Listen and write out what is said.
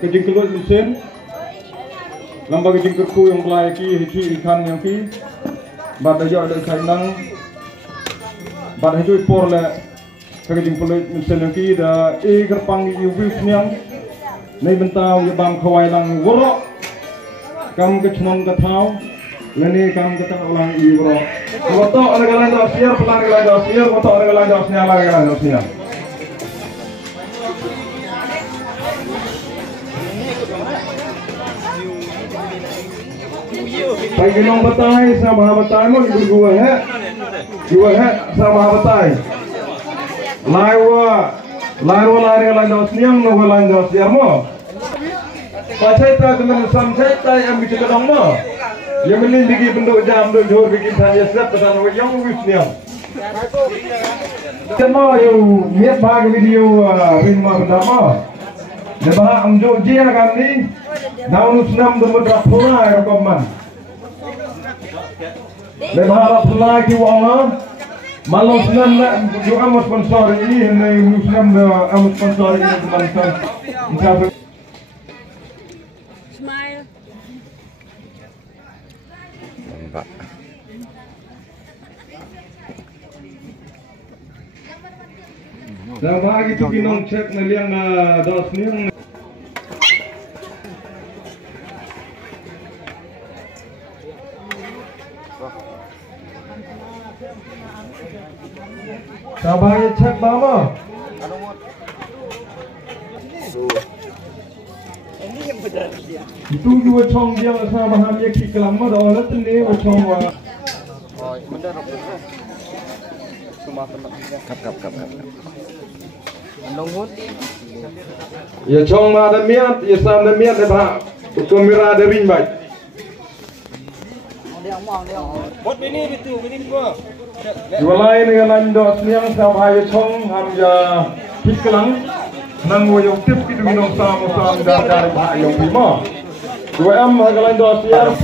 kejing kelut mesin lambang kejing kerku yang pelai ki ikan yang ki bat aja ada kainang bat hijau por le kejing kelut mesin yang ki da gerpang yubi senyang nei bentau ya bang kawai lang worok kam kecemon katau leni kam ketang ulang woro foto ada galan do siar pelan galan do siar foto ada galan do siar la galan do siar Pai ginong batay sa mga batay mo gua he sa mga batay laiwa galan do siang no galan do siar mo pasai ta teman samsai ta yang bicara dong mo yang melindungi bentuk jam do jor bikin saja set pesan yang wisniam kemo yo lihat bag video rinma pertama Lepas amjo dia kami naun senam demi rapula rekoman. Lepas rapula ki wala malu senam juga amat sponsor ini hendak senam amat sponsor ini teman-teman. Smile. Nampak. Dah bagi tu kinong cek naliang dos niang. Sabai cek bama. Itu dua chong dia sama hamnya ki kelama dah orang tu ni chong wa. Oh, benar benar. Cuma kap. Nongut. Ya chong ma ada miat, ya sam ada miat dah. Kamera ada ring baik. Bot ini itu gua. Walai dengan landos niang sabai chong hamja ki kelang. Nang wo yung tip ki du minong sama dah dari ba yung prima. Dua am hagalan dos ya.